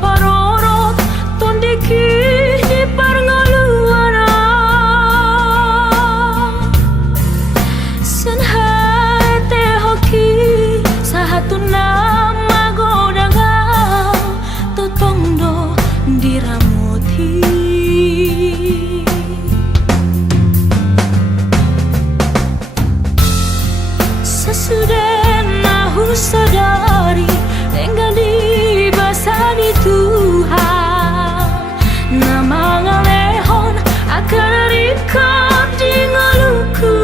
parorot tondeki di parngoluara sen hate hoki sahatuna magodanga totondo diramuti sesudah nahu sadari enggan dibasani Tuhan nama ngalehon akan record di ngaluku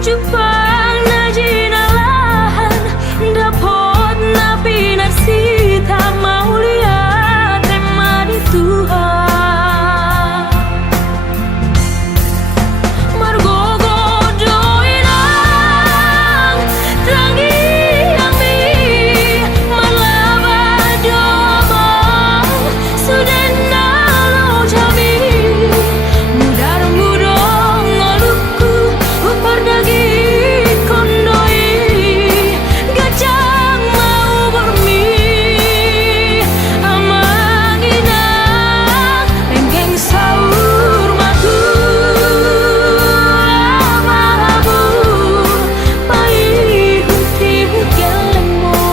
Jepang na jinalahan dapot na pinarsita maulia tema di Tuhan margogo doinang tangi ami malaba domang sudena lo jami mudar mudong ngoluku upardagi kondoi gajang mau bermi amangina penggeng saur matu lamabu pai huti hukelemo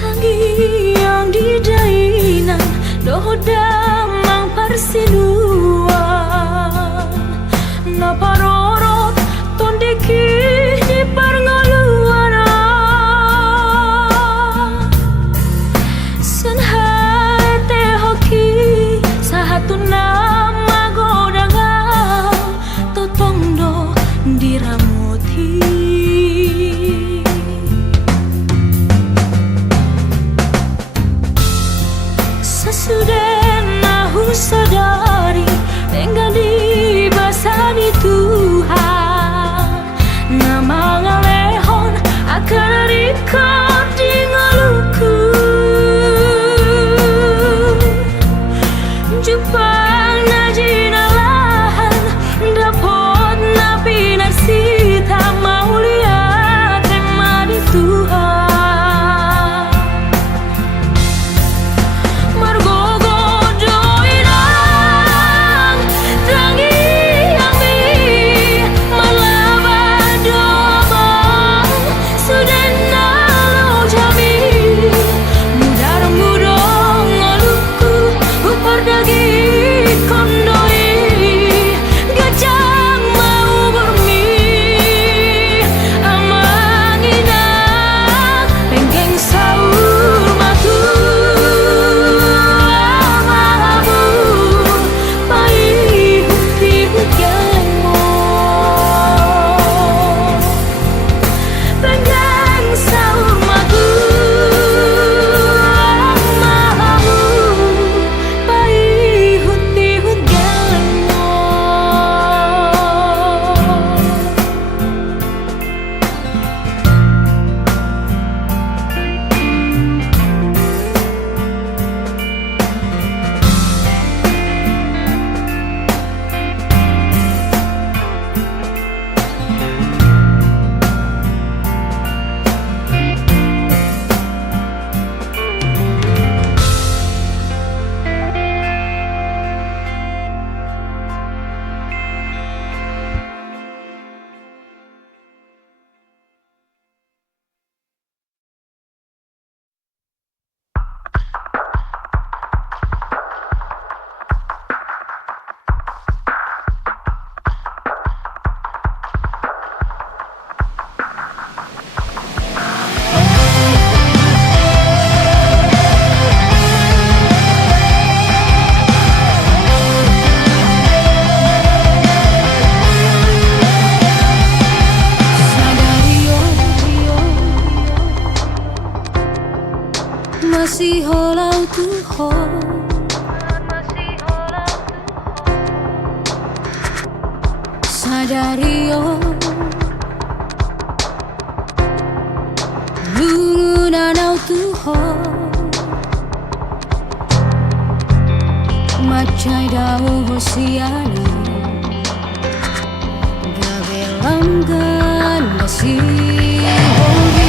Tangi yang didainan doho damang parsiluan na parorot tondeki di parngoluara sen hate hoki sahatuna magodanga totondo diramuti sesudah nahu sadari enggan dibasani Tuhan nama ngalehon akan record di ngaluku Jepang na jinalahan dapot na pinarsita maulia tema di Tuhan margogo doinang tangi ami malaba domang sudena masih holau tuho sadario lungu danau tuho macai daun hosiana gabe langgan masih hobi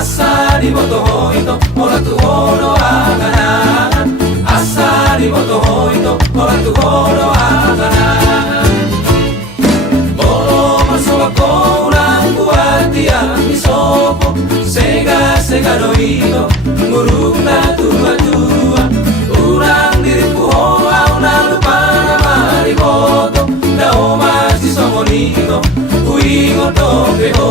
Asari boto ito, mula tuwo no aganan. Asari boto tu horo angan bolo masuk ako urang buat yang isopo sega no ito nguruk na tua urang diriku hoa una lupa na mariboto na omas isongonito uingo tope ho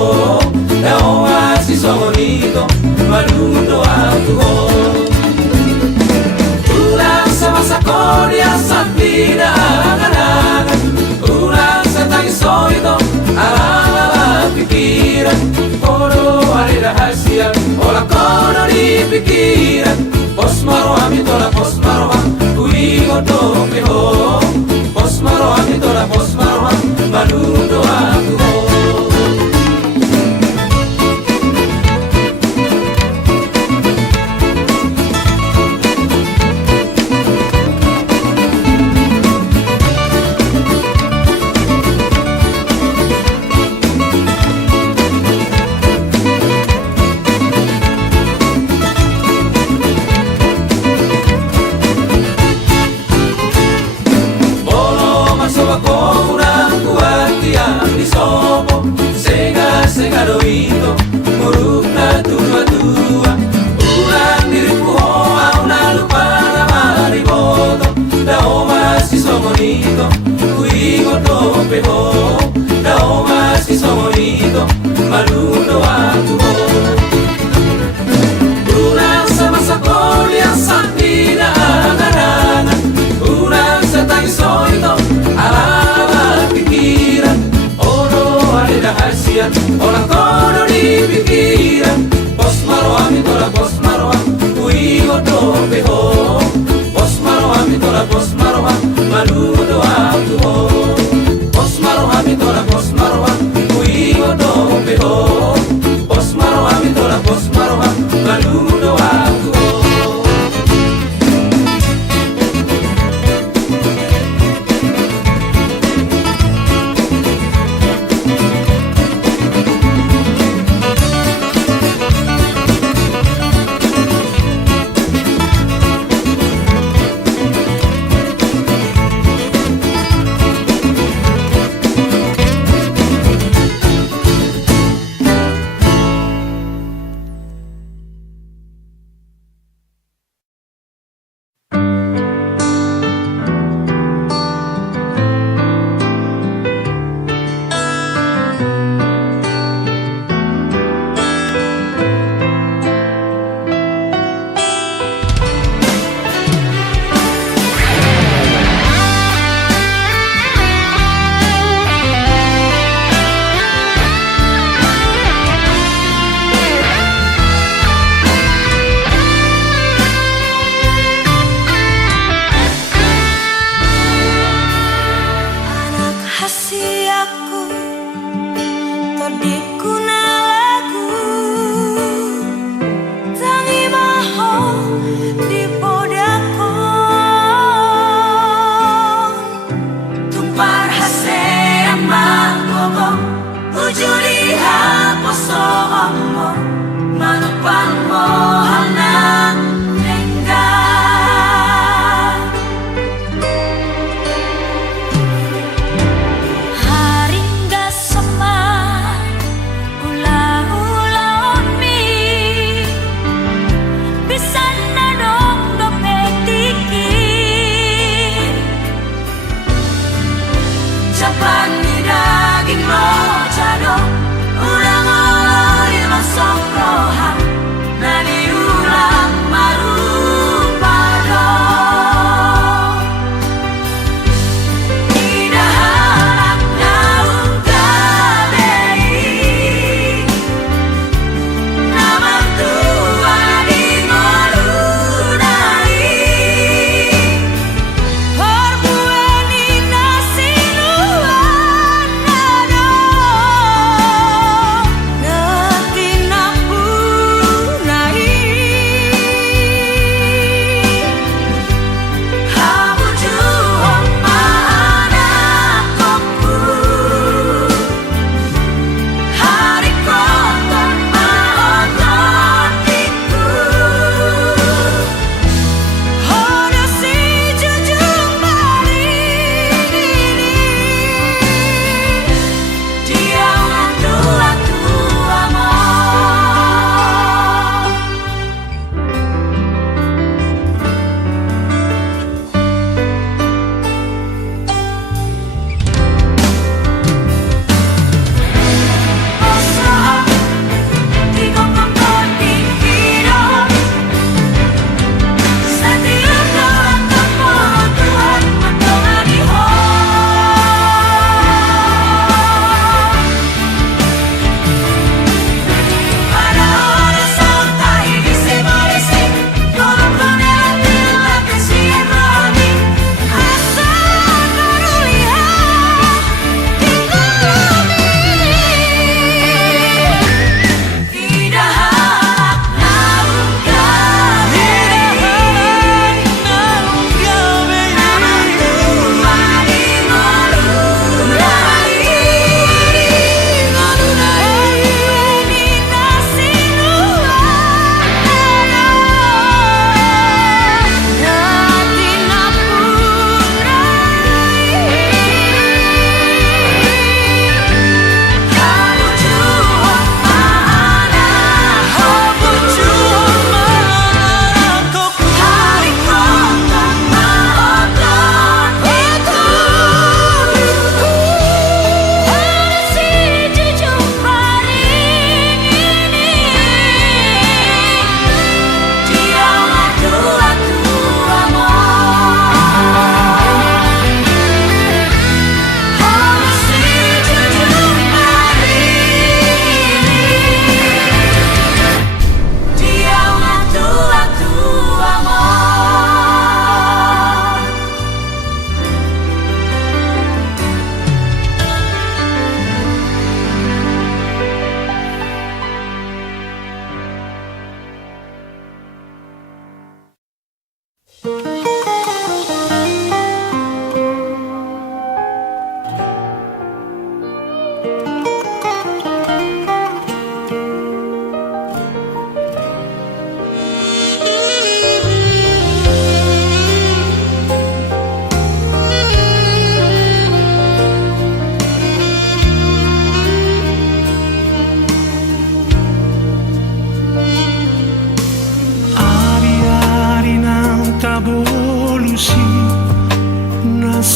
na omas isongonito malundo aku ho urang sama sakoria santina angan urang sa tangiso ito ala pikiran kono ari rahasia ola kono di pikiran pos maro ami tola pos maro uingo tope ho pos maro ami tola pos maro malundo aku ho sopo sega do ito muruk na tua urang diriku hoa una lupa na mariboto na omas isongonito uingo tope ho na omas isongonito malundo aku ho urang sama sakoli ang santina angan urang sa tangiso ito ala pikiran rahasia orang kono di pikiran pos maro ami tola pos maro uingo tope ho pos maro ami tola pos maro malundo aku ho pos maro ami tola pos maro uingo tope ho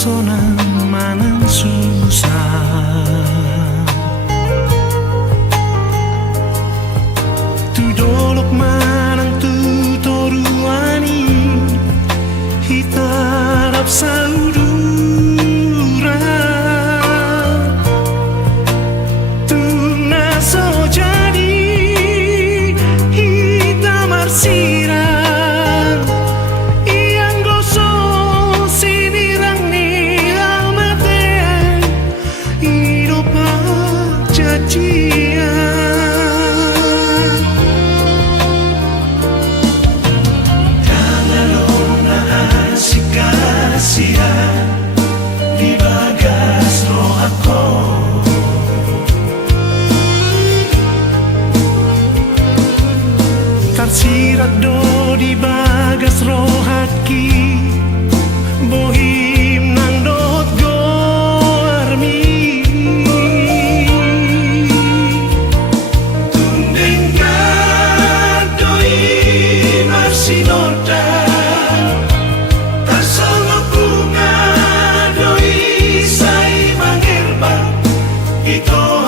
sonang manang susah tu dolok manang tu toruani hitarap saudura tu naso jadi hitam arsirang yang gosok sinirang ni amatean hidup cacian tangan si kasihan di bagas roh aku tersirat do di bagas roh hati bohim nang dot goarmi tundeng gadoi marsinoda tasama bunga doi sai mangerba ito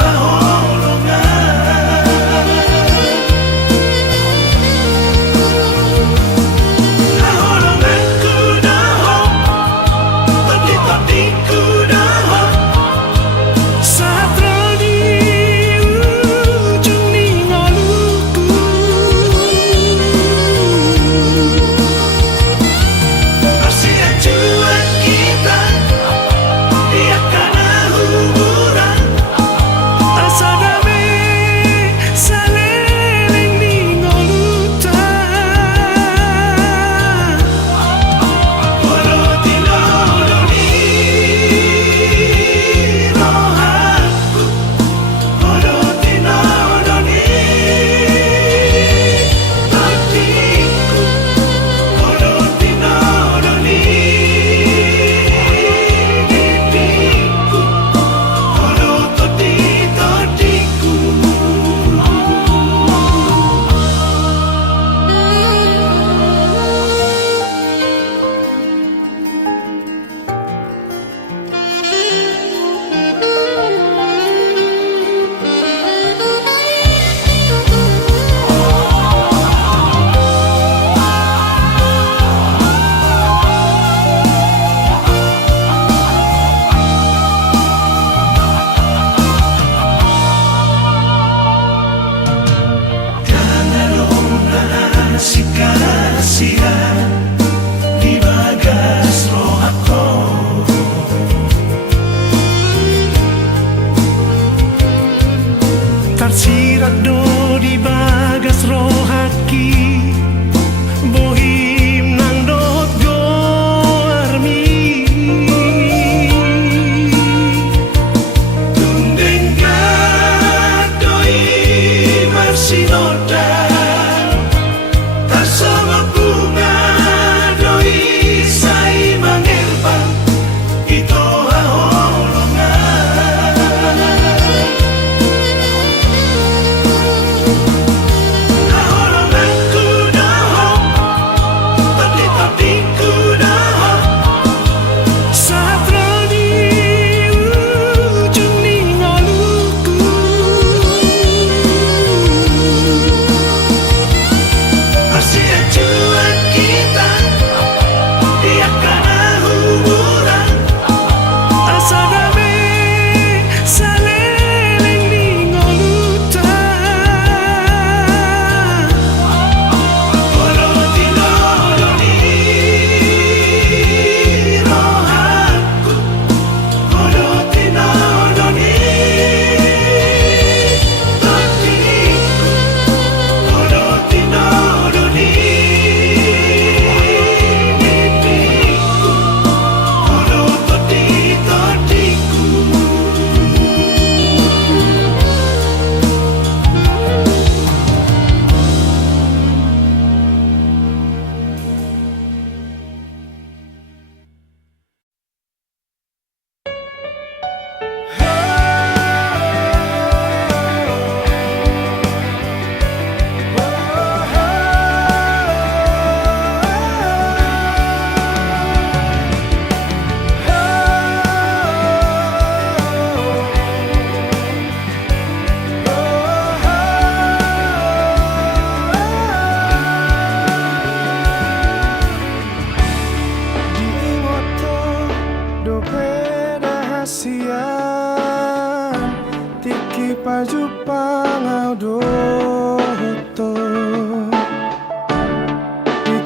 si kasihan di bagas roh aku tersirat do di bagas roh hati bohim nang dot goarmi tundeng gadoi marsinoda sama bunga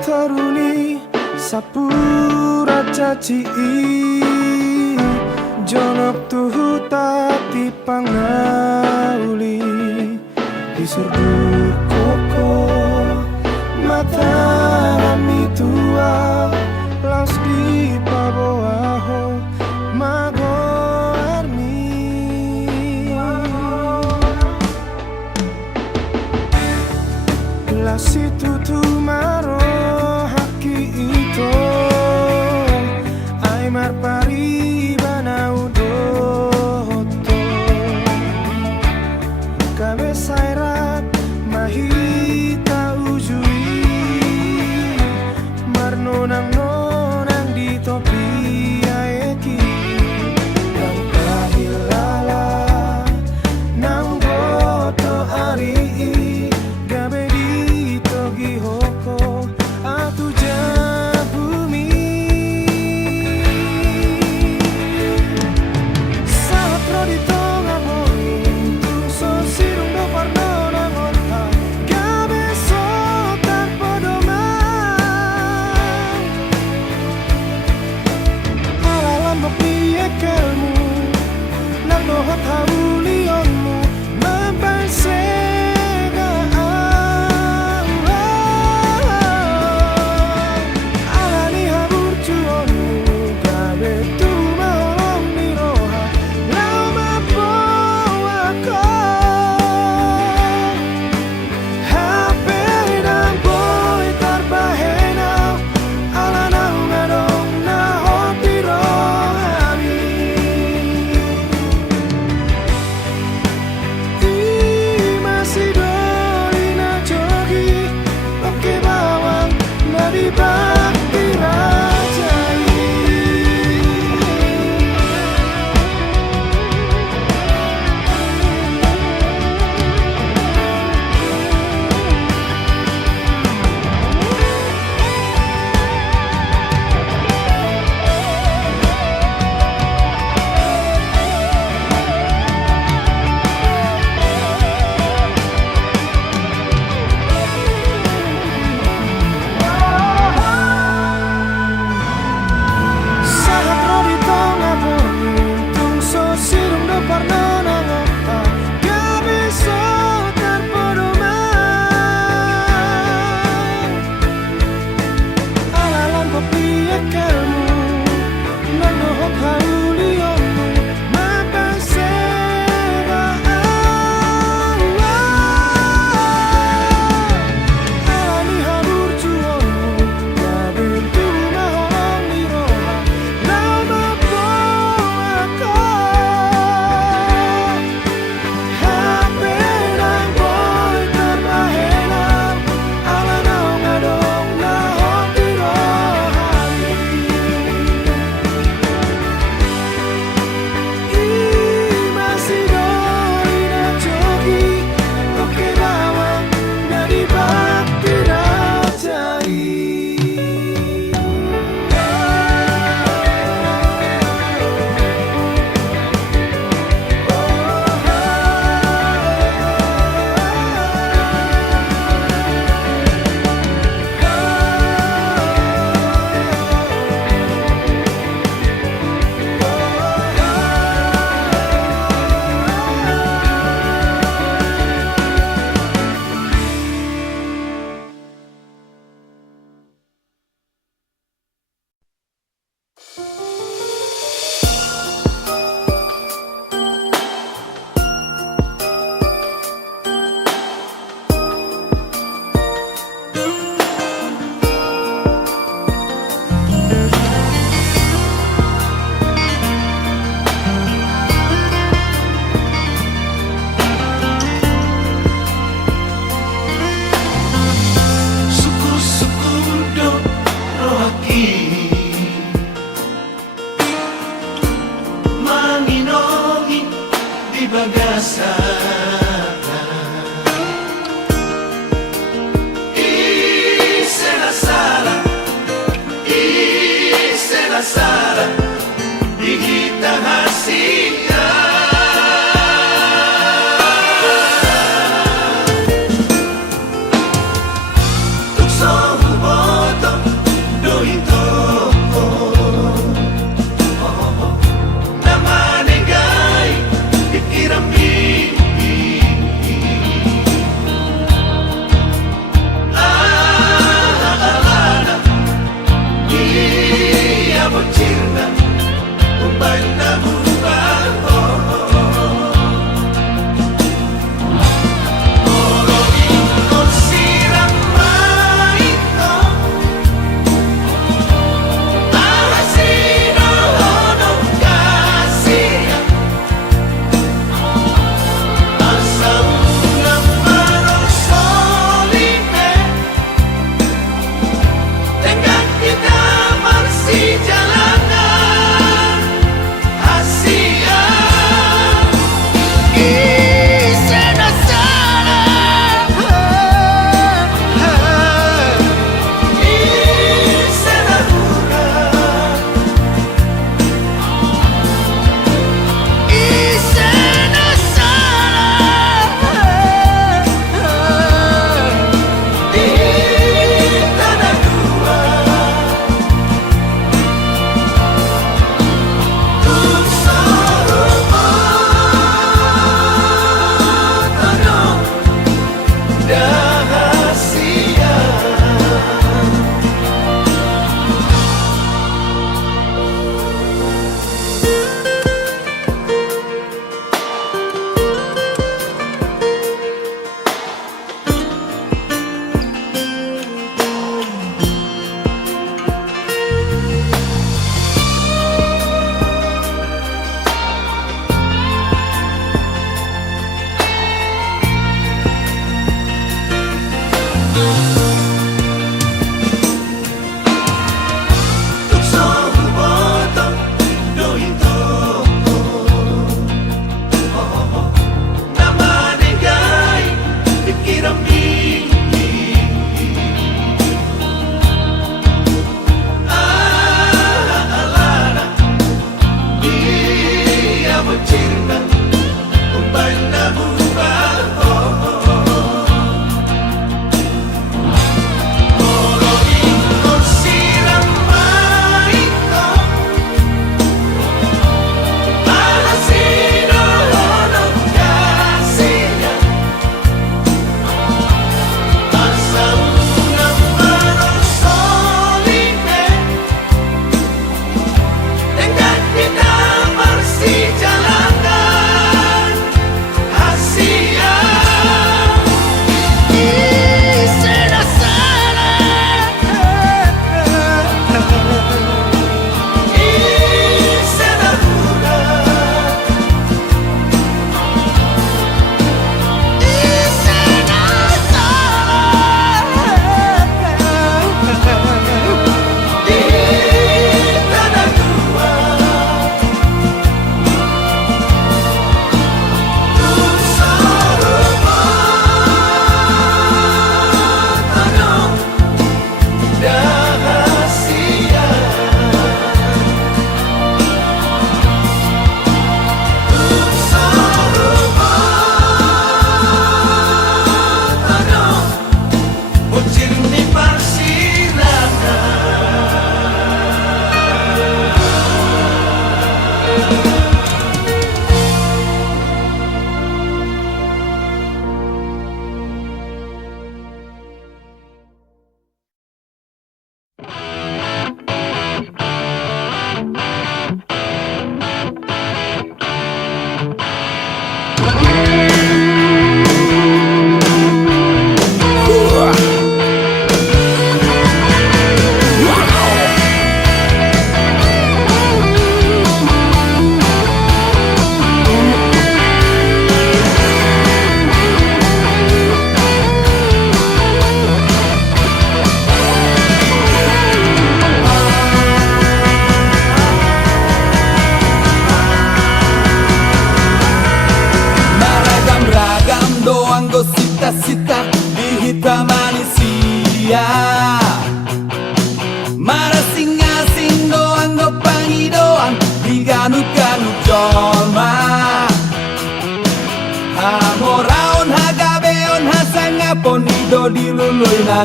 teruni sapura caci jonok tuhu tati pangauli disurdur koko mata kami tua laus di paboaho mago armi lasi tutu maro haki ito aimar pari banau doto kabe sairat mahita ujui marno nang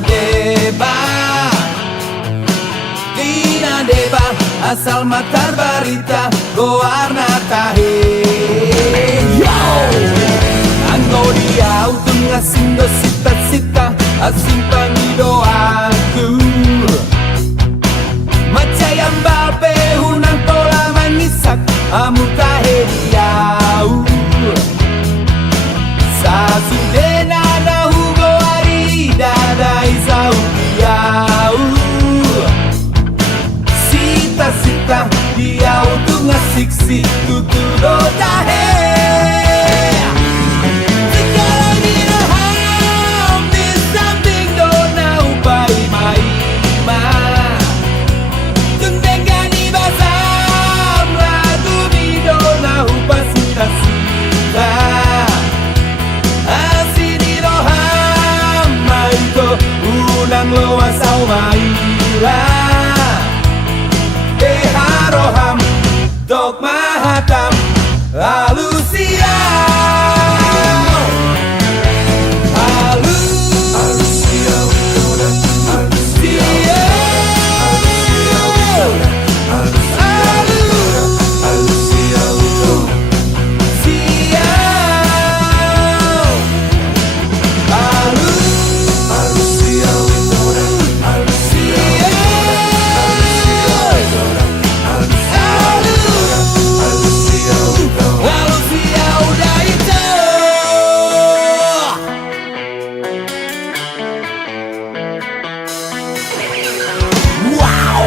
deba Dina deba asal matar barita goarna tahe Yo! Anggo dia utung asindo sita-sita asing pangido aku Macayang babe unang tola mangisak amu tahe diau Sa sundena na hugo arida dai sau diau Sita-sita diau tu ngasiksi tutudo tahe Sekarang di roham di samping dona upai maima Tundengkan ibasam lagu di dona upa sita-sita Asini roham maiko unang loasau maila Deharoham dok mahatam alusia Alusia udah itu Wow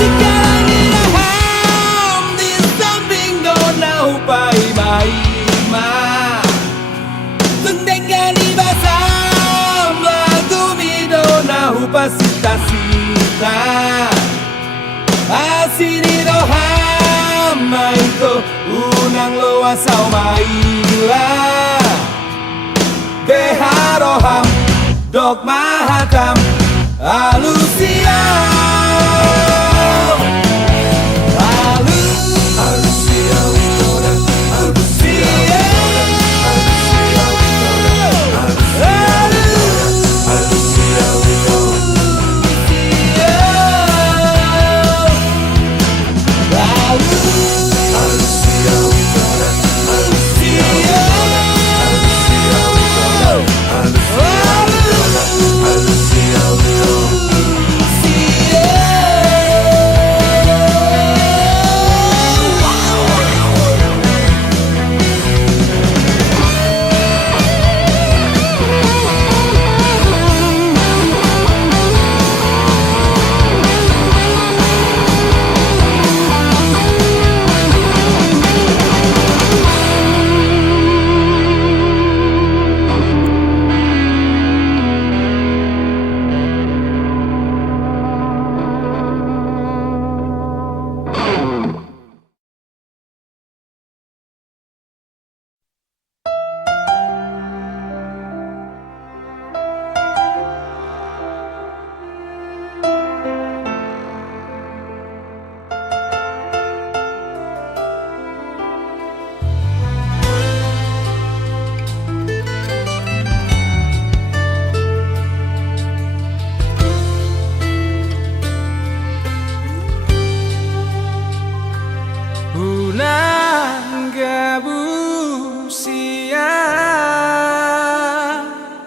Sekarang diraham di samping dona upai maima Tundengkan ibasam lagu mi dona upa sita-sita Asini roham maiko unang loasau maila Deharoham dok mahatam alusia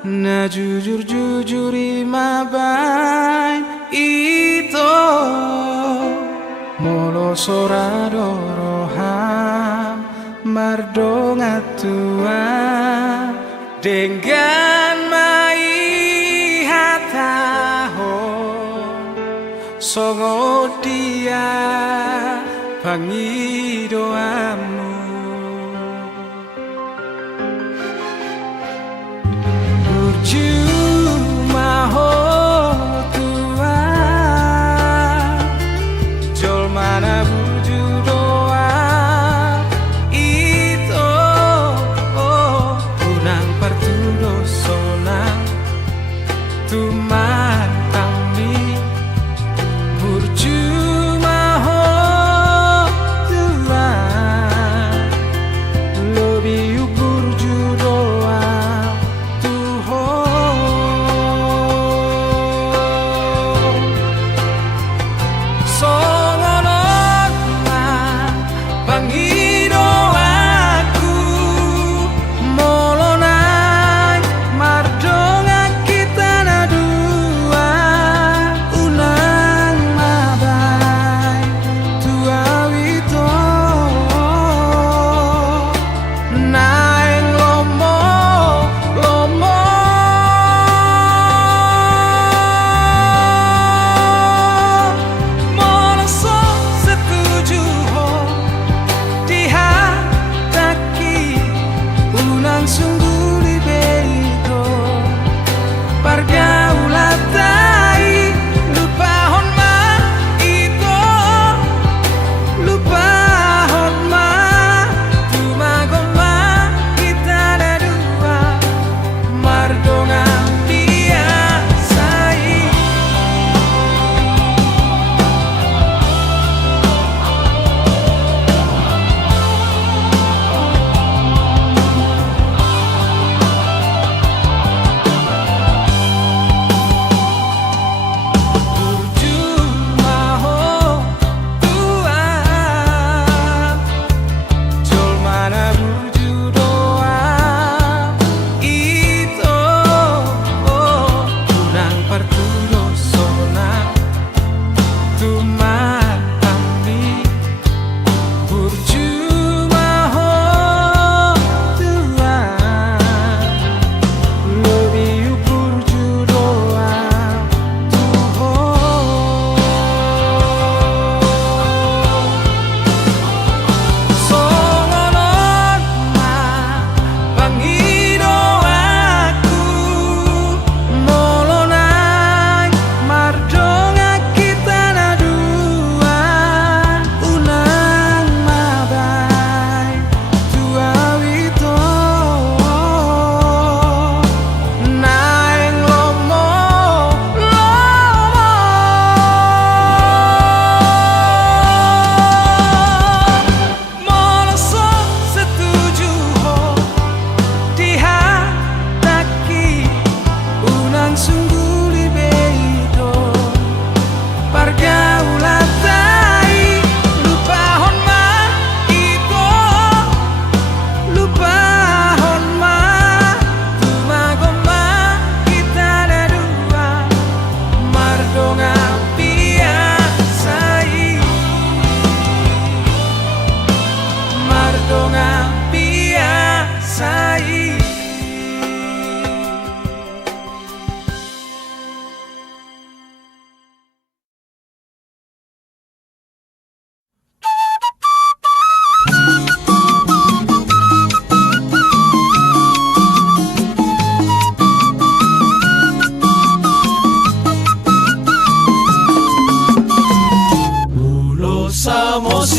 Na jujur-jujuri mabain ito Molo soradoroham mardonga tua Dengan mai hataho Songo dia pangi doamu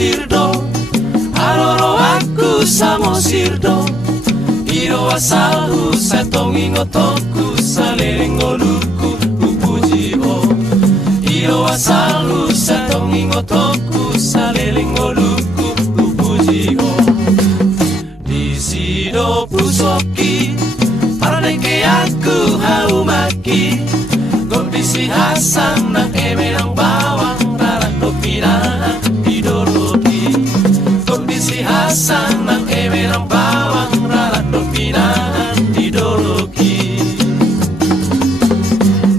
sirdo aroro aku samo sirdo iro asalku satongi ngotoku salering ngoluku upuji o iro asalku satongi ngotoku salering ngoluku upuji o di sido pusoki paraneke aku haumaki kondisi hasang nang eme nang bawang rarak do pinang idoroki kondisi hasang nang eme nang bawang rarak do pinang idoroki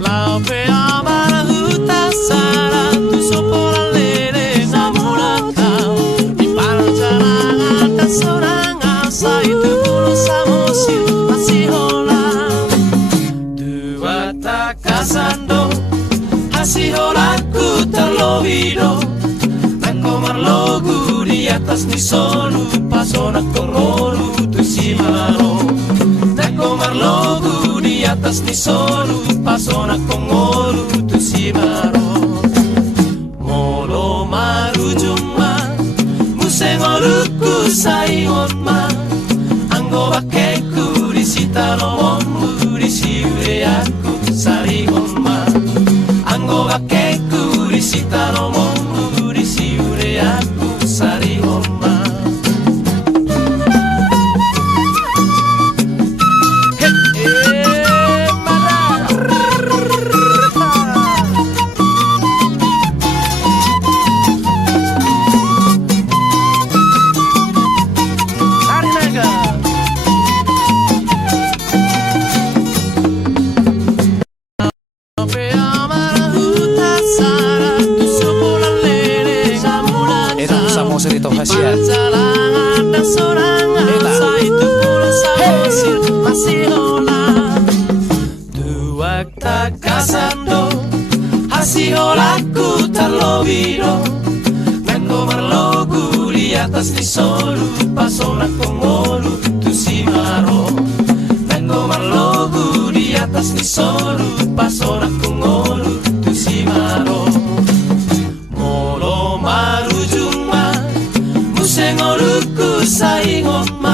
lao pe amara huta sara tu sopora lele namura kau di pancarangan dan sorangan sa itu bulu samosir masih holang dua tak kasando hasiholanku terlovido nako marlogu di atas ni solu pasona kongolu tu simaro nako marlogu di atas ni solu pasona kongolu tu simaro molo marujuma musengoluku saingoma anggo bakeku di sitalomonmu di siure aku sarigoma anggo bakeku di sitalomonmu di siure aku sarigoma Dito hasian. Duak tak kasando hasiholaku terlovido nako marlogu di atas ni solu pasona kongolu tu simaro nako marlogu di atas ni solu pasona kongolu tu simaro molo marujuma musengoluku saingoma